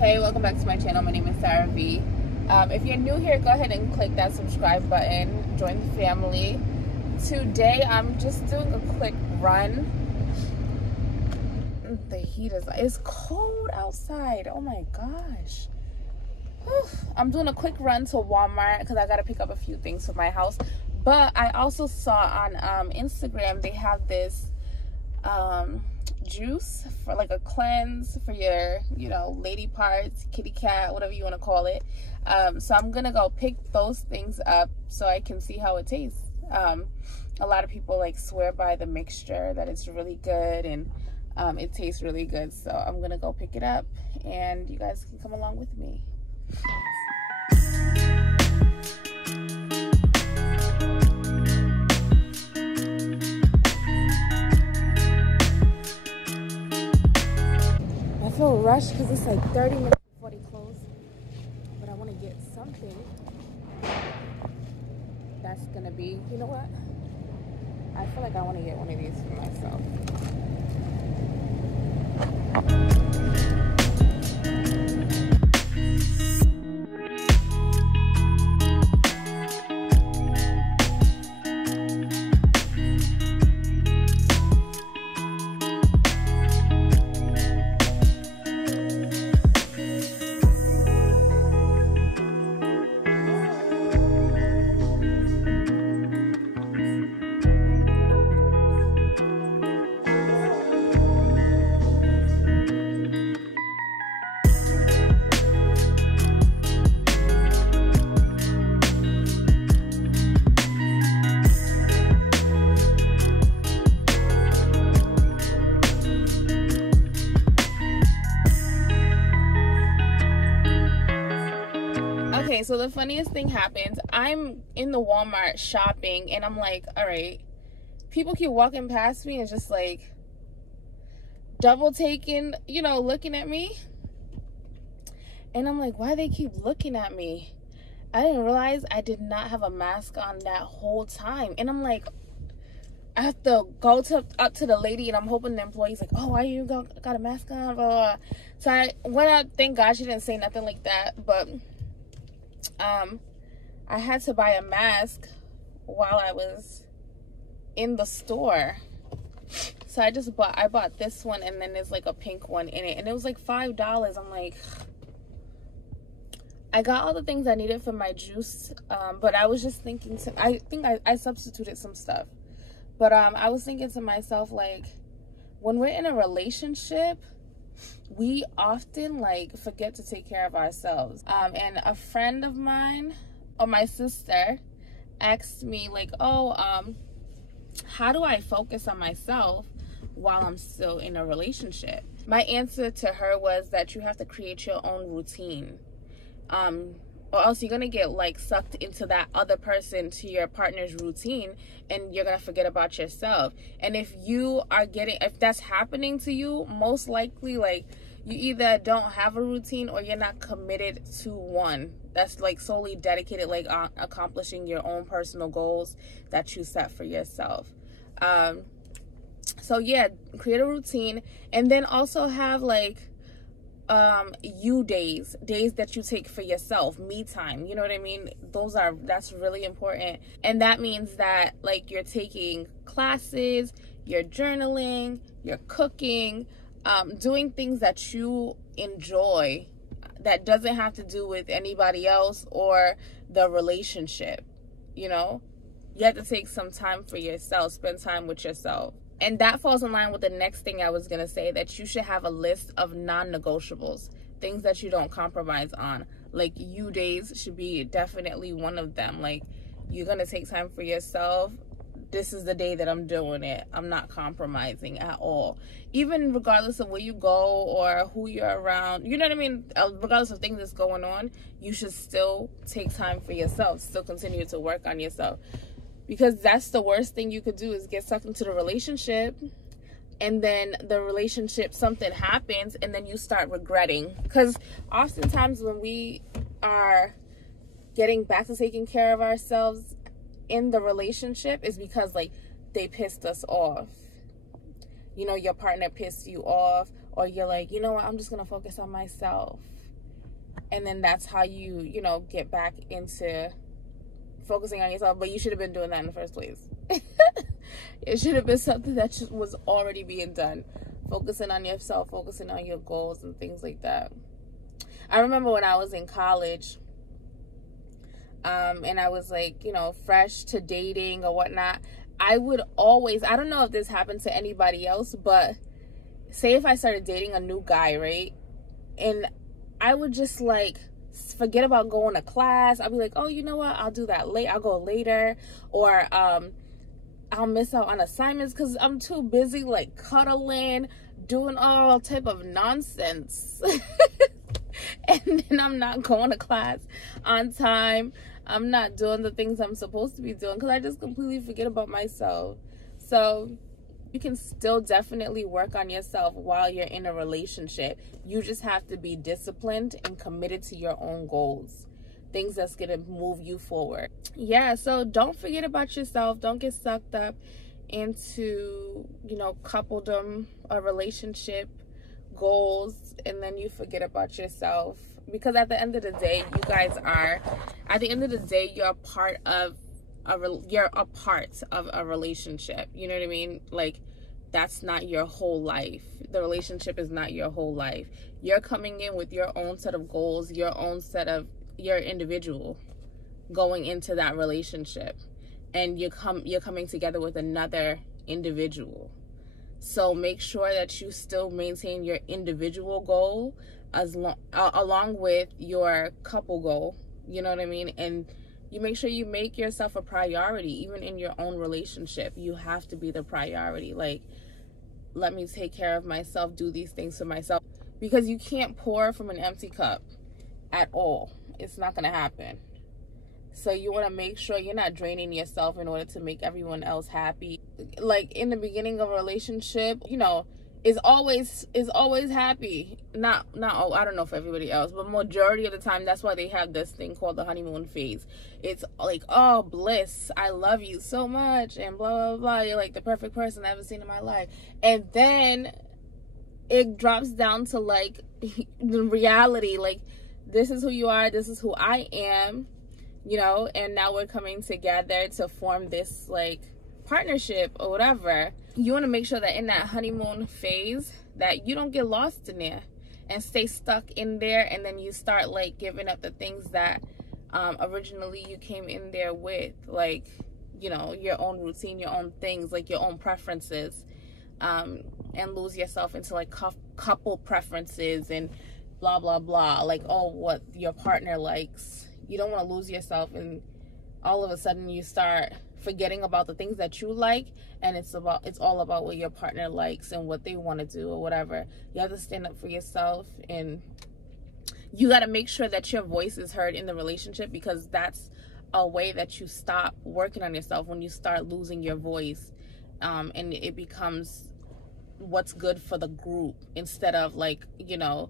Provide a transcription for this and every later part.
Hey, welcome back to my channel. My name is Sarah V. If you're new here, go ahead and click that subscribe button. Join the family. Today, I'm just doing a quick run. The heat is cold outside. Oh my gosh. Whew. I'm doing a quick run to Walmart because I got to pick up a few things for my house. But I also saw on Instagram they have this juice for like a cleanse for your, lady parts, kitty cat, whatever you want to call it. So I'm gonna go pick those things up so I can see how it tastes. A lot of people swear by the mixture that it's really good and it tastes really good. So I'm gonna go pick it up and you guys can come along with me. I feel rushed because it's 30 minutes before they close, but I want to get something that's gonna be, you know what, I feel like I want to get one of these for myself. Okay, so the funniest thing happens. I'm in the Walmart shopping and I'm like, all right, people keep walking past me and just double taking, looking at me. And I'm like, why they keep looking at me? I didn't realize I did not have a mask on that whole time. And I'm like, I have to go up to the lady and I'm hoping the employee's like, oh, why you got a mask on? Blah, blah, blah. So I went out, thank God she didn't say nothing like that, but I had to buy a mask while I was in the store. So I bought this one and then there's a pink one in it and it was $5. I'm like, I got all the things I needed for my juice, but I was just thinking I think I substituted some stuff, but I was thinking to myself, when we're in a relationship, we often forget to take care of ourselves. And a friend of mine, or my sister, asked me how do I focus on myself while I'm still in a relationship? My answer to her was that you have to create your own routine. Or else you're gonna get sucked into that other person, to your partner's routine, and you're gonna forget about yourself. And if that's happening to you, most likely you either don't have a routine or you're not committed to one that's solely dedicated on accomplishing your own personal goals that you set for yourself. So yeah, create a routine, and then also have you days that you take for yourself, me time, you know what I mean? That's really important. And that means that you're taking classes, you're journaling, you're cooking, doing things that you enjoy that doesn't have to do with anybody else or the relationship. You have to take some time for yourself, spend time with yourself. And that falls in line with the next thing I was going to say, that you should have a list of non-negotiables, things that you don't compromise on. You days should be definitely one of them. You're going to take time for yourself. This is the day that I'm doing it. I'm not compromising at all. Even regardless of where you go or who you're around, you know what I mean? Regardless of things that's going on, you should still take time for yourself, still continue to work on yourself. Because that's the worst thing you could do, is get sucked into the relationship and then the relationship, something happens and then you start regretting. Because oftentimes when we are getting back to taking care of ourselves in the relationship is because they pissed us off. Your partner pissed you off, or you're like, you know what, I'm just gonna focus on myself. And then that's how you, you know, get back into focusing on yourself. But you should have been doing that in the first place. It should have been something that just was already being done. Focusing on yourself, focusing on your goals and things like that. I remember when I was in college, and I was like, you know, fresh to dating or whatnot, I would always, I don't know if this happened to anybody else, but say if I started dating a new guy, right? And I would just like forget about going to class. I'll be like, oh, you know what? I'll do that late. I'll go later. Or I'll miss out on assignments because I'm too busy like cuddling, doing all type of nonsense. And then I'm not going to class on time. I'm not doing the things I'm supposed to be doing because I just completely forget about myself. So you can still definitely work on yourself while you're in a relationship. You just have to be disciplined and committed to your own goals. Things that's going to move you forward. Yeah, so don't forget about yourself. Don't get sucked up into, you know, coupledom, a relationship, goals, and then you forget about yourself. Because at the end of the day, you guys are, at the end of the day, you're a part of a relationship. You know what I mean? Like, that's not your whole life. The relationship is not your whole life. You're coming in with your own set of goals, your own set of, your individual going into that relationship, and you're coming together with another individual. So make sure that you still maintain your individual goal along with your couple goal. You know what I mean? And you make sure you make yourself a priority. Even in your own relationship, you have to be the priority. Like, let me take care of myself, do these things for myself, because you can't pour from an empty cup at all. It's not going to happen. So you want to make sure you're not draining yourself in order to make everyone else happy. Like, in the beginning of a relationship, you know, is always happy. Not I don't know for everybody else, but majority of the time, that's why they have this thing called the honeymoon phase. It's like, oh, bliss, I love you so much, and blah blah blah, you're like the perfect person I've ever seen in my life. And then it drops down to like the reality, like, this is who you are, this is who I am, you know, and now we're coming together to form this like partnership or whatever. You want to make sure that in that honeymoon phase that you don't get lost in there and stay stuck in there, and then you start like giving up the things that originally you came in there with, like, you know, your own routine, your own things, like your own preferences, and lose yourself into like couple preferences and blah blah blah, like, oh, what your partner likes. You don't want to lose yourself, and all of a sudden you start forgetting about the things that you like, and it's all about what your partner likes and what they want to do or whatever. You have to stand up for yourself, and you got to make sure that your voice is heard in the relationship, because that's a way that you stop working on yourself, when you start losing your voice, and it becomes what's good for the group, instead of like, you know,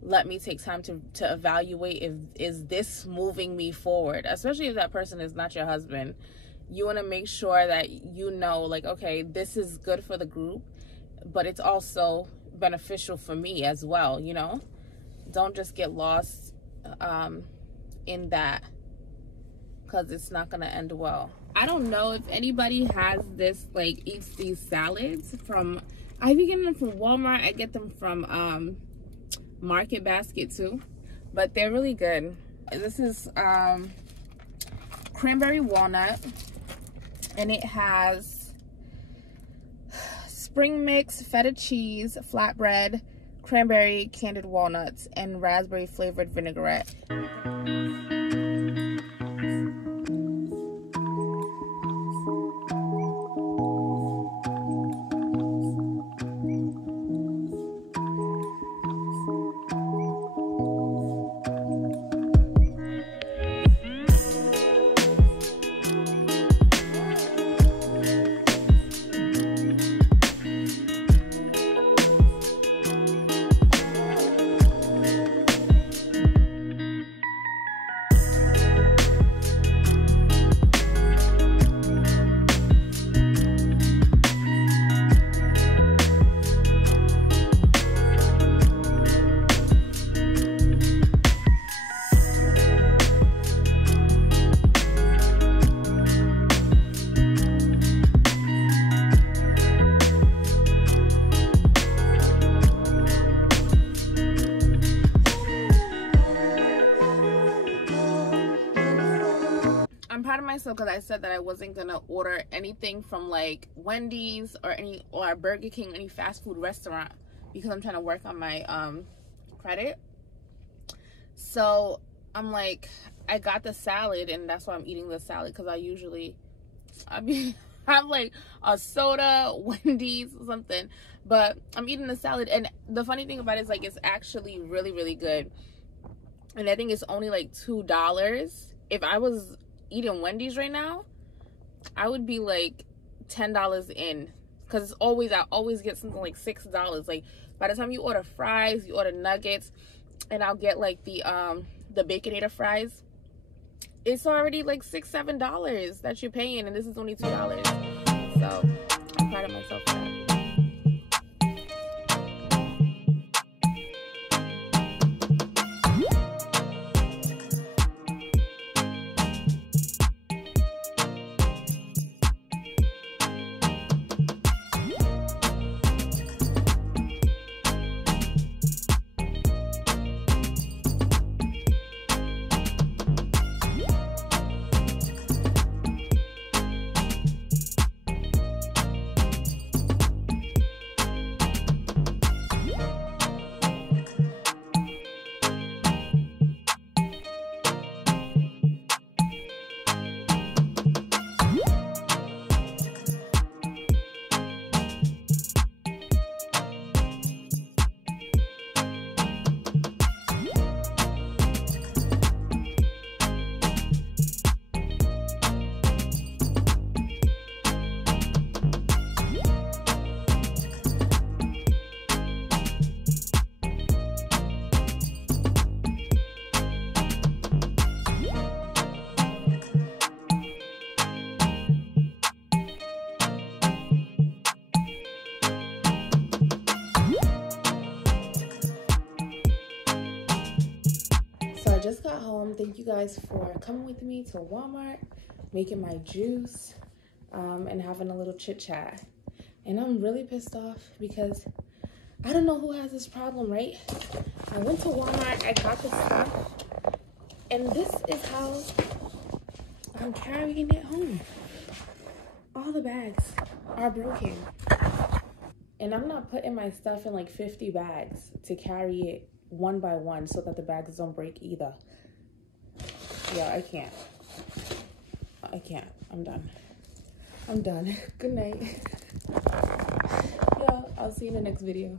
let me take time to evaluate is this moving me forward, especially if that person is not your husband. You want to make sure that you know, like, okay, this is good for the group, but it's also beneficial for me as well, you know? Don't just get lost in that, because it's not going to end well. I don't know if anybody has this, like, eats these salads from, I be getting them from Walmart. I get them from Market Basket too, but they're really good. This is cranberry walnut, and it has spring mix, feta cheese, flatbread, cranberry candied walnuts, and raspberry flavored vinaigrette. myself because I said that I wasn't gonna order anything from like Wendy's or Burger King, any fast food restaurant, because I'm trying to work on my credit. So I'm like, I got the salad, and that's why I'm eating the salad, because I have like a soda, Wendy's, something, but I'm eating the salad. And the funny thing about it is like, it's actually really, really good. And I think it's only like $2. If I was eating Wendy's right now, I would be like $10 in, because I always get something like $6. Like by the time you order fries, you order nuggets, and I'll get like the Baconator fries, it's already like $6-7 that you're paying, and this is only $2. So I'm proud of myself for that. I just got home. Thank you guys for coming with me to Walmart, making my juice, and having a little chit chat. And I'm really pissed off because I don't know who has this problem, right? I went to Walmart, I got this stuff, and this is how I'm carrying it home. All the bags are broken. And I'm not putting my stuff in like 50 bags to carry it one by one so that the bags don't break either. Yeah, I can't. I'm done. Good night. Yeah, I'll see you in the next video.